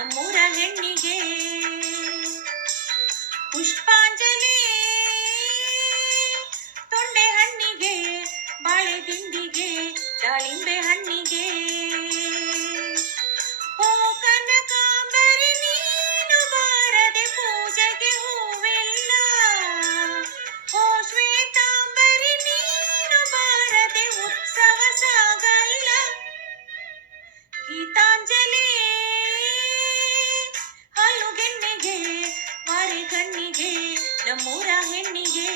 ನಮ್ಮೂರ ಹೆಣ್ಣಿಗೆ ಪುಷ್ಪಾಂಜಲಿ. ತೊಂಡೆ ಹಣ್ಣಿಗೆ ಬಾಳೆ ತಿಂಡಿಗೆ ದಾಳಿಂಬೆ ನಮ್ಮೂರ ಹೆಣ್ಣಿಗೆ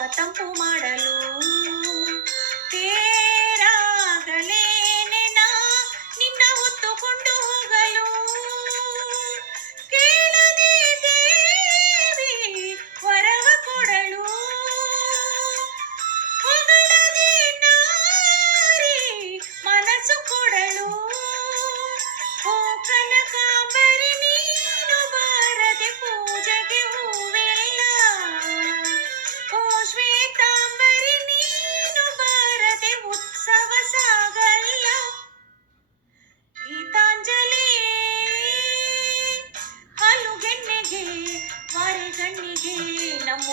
ಪತಂಪು ಮಾಡಲು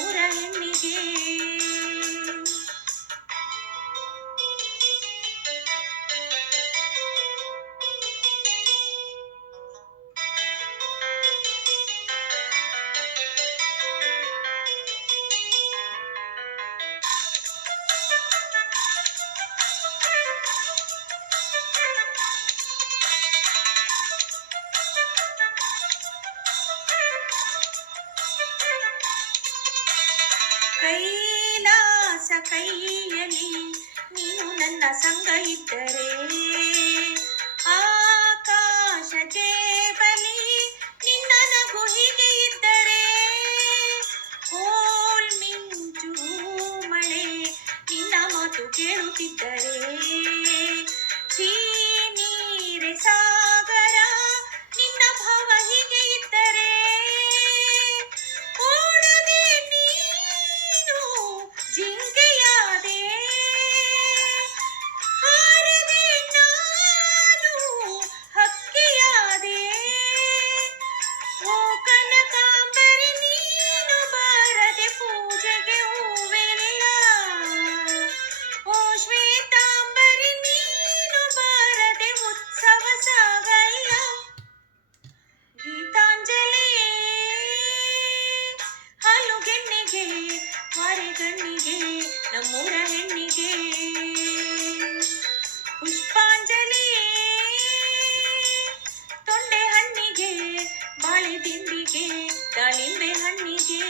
Lauren. ಕೈಲಾಸ ಕೈಯಲ್ಲಿ ನೀನು ನನ್ನ ಸಂಗ ಇದ್ದರೆ, ಆಕಾಶ ಜೇಬಲಿ ನಿನ್ನ ನಗು ಹೀಗೆ ಇದ್ದರೆ ಓಲ್ ಮಿಂಚು ಮಳೆ ನಿನ್ನ ಮಾತು ಕೇಳುತ್ತಿದ್ದ ನಮ್ಮೂರ ಹೆಣ್ಣಿಗೆ ಪುಷ್ಪಾಂಜಲಿ. ತೊಂಡೆ ಹಣ್ಣಿಗೆ ಬಾಳೆ ದಿಂಡಿಗೆ ದಾಳಿಂಬೆ ಹಣ್ಣಿಗೆ.